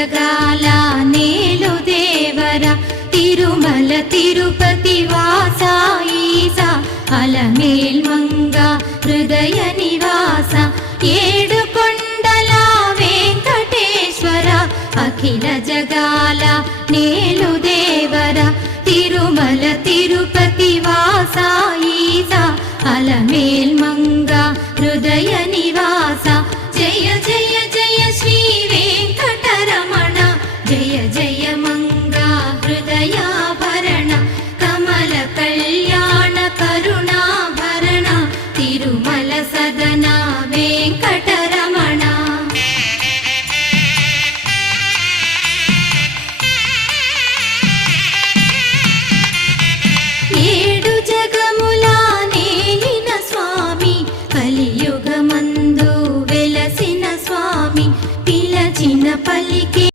జగాల నేలు దేవర తిరుమల తిరుపతి వాస ఈసా అలమేల్ మంగ హృదయ నివాస ఏడు కొండల వెంకటేశ్వర అఖిల జగాల నేలు దేవర తిరుమల తిరుపతి వాస ఈసా అలమేల్ మంగ హృదయ నివాస జయ జయ జయ శ్రీ వెంకటరమణ జయ జయ మంగ హృదయాభరణ కమల కళ్యాణ కరుణాభరణ తిరుమల సదన వెంకటరమణ ఏడు జగముల నేలిన స్వామి కలియుగమందు వెలసిన స్వామి పిలచిన పలికే